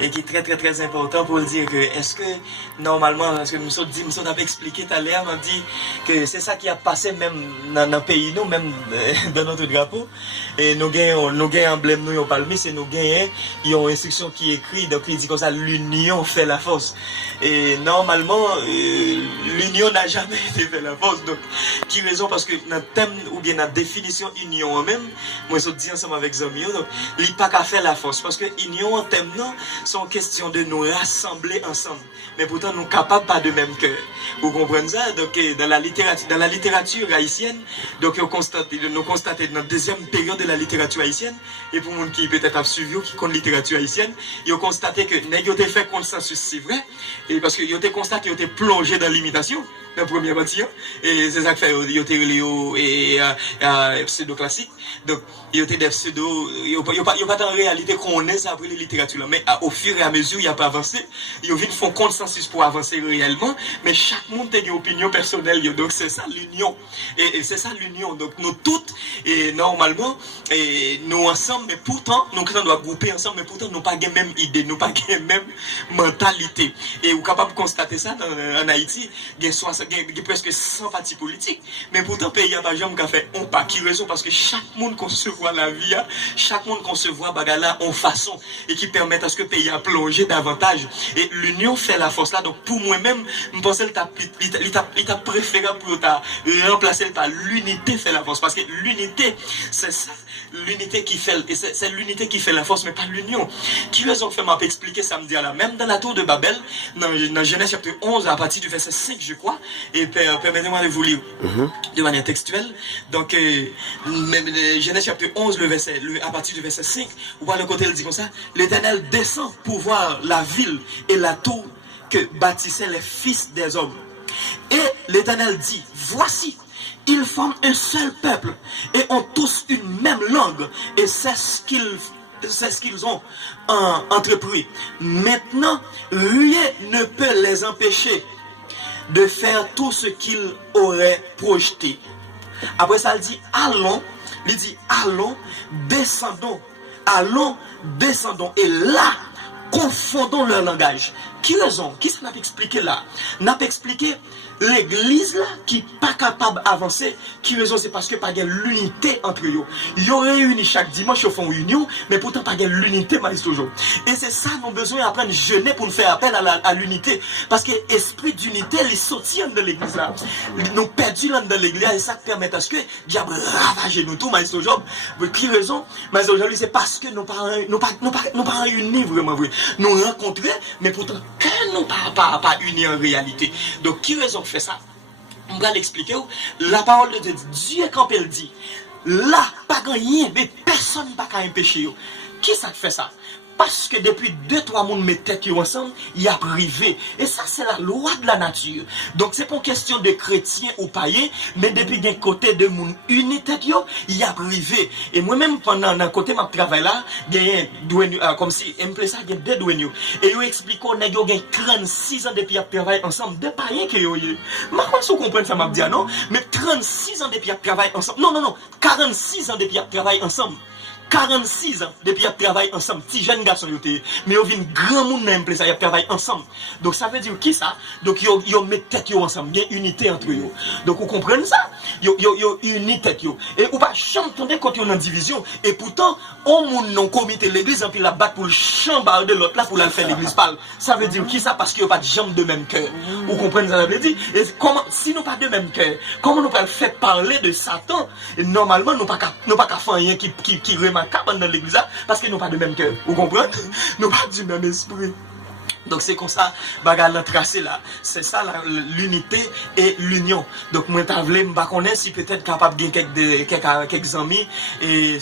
et qui est très très très important pour dire que est-ce que normalement, parce que nous avons expliqué tout à l'heure, m'a dit que c'est ça qui a passé même dans le pays, nous, même dans notre drapeau. Et nous gagnons emblème, nous, palmis, c'est nous gagnons, il y a une instruction qui est écrite, donc il dit comme ça, l'union fait la force. Et normalement, l'union n'a jamais été fait la force. Donc, qui raison? Parce que dans le thème ou bien dans la définition union en même, moi je dis ensemble avec Zamio, donc il n'y a pas qu'à faire la force. Parce que union en thème, non, c'est une question de nous rassembler ensemble. Mais pourtant, nous ne sommes capables pas de même cœur. Vous comprenez ça? Donc, dans la littérature haïtienne, donc, nous constatons dans la deuxième période de la littérature haïtienne, et pour les gens qui peut-être ont suivi, qui connaissent la littérature haïtienne, ils ont constaté que nous avons fait consensus, c'est vrai, et parce qu'ils ont constaté qu'ils ont plongé dans l'imitation. Dans le premier bâtiment, et c'est ça que fait, ils ont été pseudo-classiques. Donc, ils ont été des pseudo, ils n'ont pas en réalité qu'on est après les littératures. Mais au fur et à mesure, il n'y a pas avancé. Ils ont fait consensus pour avancer réellement, mais chaque monde a une opinion personnelle. Donc, c'est ça l'union. Et c'est ça l'union. Donc, nous toutes, et normalement, et nous ensemble, mais pourtant, nous doit grouper ensemble, mais pourtant, nous n'avons pas la même idée, nous n'avons pas la même mentalité. Et vous êtes capable de constater ça en Haïti, il y a presque 100 partis politiques, mais pourtant, le pays n'a pas jamais fait un pas. Qui raison? Parce que chaque monde concevoir la vie, chaque monde concevoir bagala en façon, et qui permet à ce que le pays a plongé davantage. Et l'union fait la force là. Donc, pour moi-même, je pense que il t'a préférable pour remplacer par l'unité fait la force. Parce que l'unité, c'est ça. L'unité qui fait, et c'est l'unité qui fait la force, mais pas l'union. Qui raison fait m'a expliqué samedi à la même dans la tour de Babel, dans Genèse chapitre 11, à partir du verset 5, je crois, et permettez-moi de vous lire de manière textuelle. Donc, Genèse chapitre 11, à partir du verset 5, vous voyez le côté, il dit comme ça, l'Éternel descend pour voir la ville et la tour que bâtissaient les fils des hommes. Et l'Éternel dit, voici, ils forment un seul peuple et ont tous une même langue, et c'est ce qu'ils ont entrepris. Maintenant, rien ne peut les empêcher de faire tout ce qu'ils auraient projeté. Après ça, il dit allons, descendons, et là, confondons leur langage. Qui raison? Qui ça n'a pas expliqué là? N'a pas expliqué l'église là qui n'est pas capable d'avancer. Qui raison? C'est parce que pas de l'unité entre eux. Ils ont réuni chaque dimanche, ils font union, mais pourtant pas de l'unité, mais toujours. Et c'est ça, nous avons besoin d'apprendre à jeûner pour nous faire appel à l'unité. Parce que l'esprit d'unité, les sortit de l'église là. Nous perdus dans l'église, et ça permet à ce que le diable ravage nous tout, mais toujours. Qui raison? Mais aujourd'hui, c'est parce que nous pas réunis vraiment vrai. Nous rencontrer, mais pourtant, nous pas unis en réalité. Donc, qui raison fait ça? On va l'expliquer. La parole de Dieu, quand elle dit, là, pas rien, mais personne n'a pas empêcher. Qui ça fait ça? Parce que depuis 2-3 mondes mettent tête ensemble, il y a privé. Et ça, c'est la loi de la nature. Donc, c'est pas une question de chrétien ou païen, mais depuis d'un côté de mon unité, il y a privé. Et moi-même, pendant un côté, ma travail là, il y a comme si, il me plaît ça, il y a deux douaniers. Et ils expliquent qu'on a 36 ans depuis qu'ils travaillent ensemble, deux païens qui ont eu. Maintenant, si vous comprenez ça, m'a dit, non? Mais 36 ans depuis qu'ils travaillent ensemble. Non, 46 ans depuis qu'ils travaillent ensemble. 46 ans depuis qu'ils travaillent ensemble, petits jeunes garçons, mais ils viennent grand monde dans place, ils travaillent ensemble. Donc ça veut dire qui ça? Donc ils mettent tête ensemble, il y a une unité entre eux. Donc vous comprenez ça? Ils unissent tête. Et vous pas chanter quand ils ont une division. Et pourtant, on monde non comité l'église, puis la battre pour le chambarder l'autre là pour la faire l'église parle. Ça veut dire qui ça? Parce qu'il n'y a pas de jambes de même cœur. Vous comprenez ça? Ça veut dire? Et comment, si nous pas de même cœur, comment nous pas le faire parler de Satan? Et normalement, nous pas qu'à faire rien qui remarquable dans l'église parce que nous pas de même cœur. Vous comprenez? Nous pas du même esprit. Donc c'est comme ça, bagarre tracé là. C'est ça l'unité et l'union. Donc moi t'as voulu me connaître si peut-être capable de quelques amis et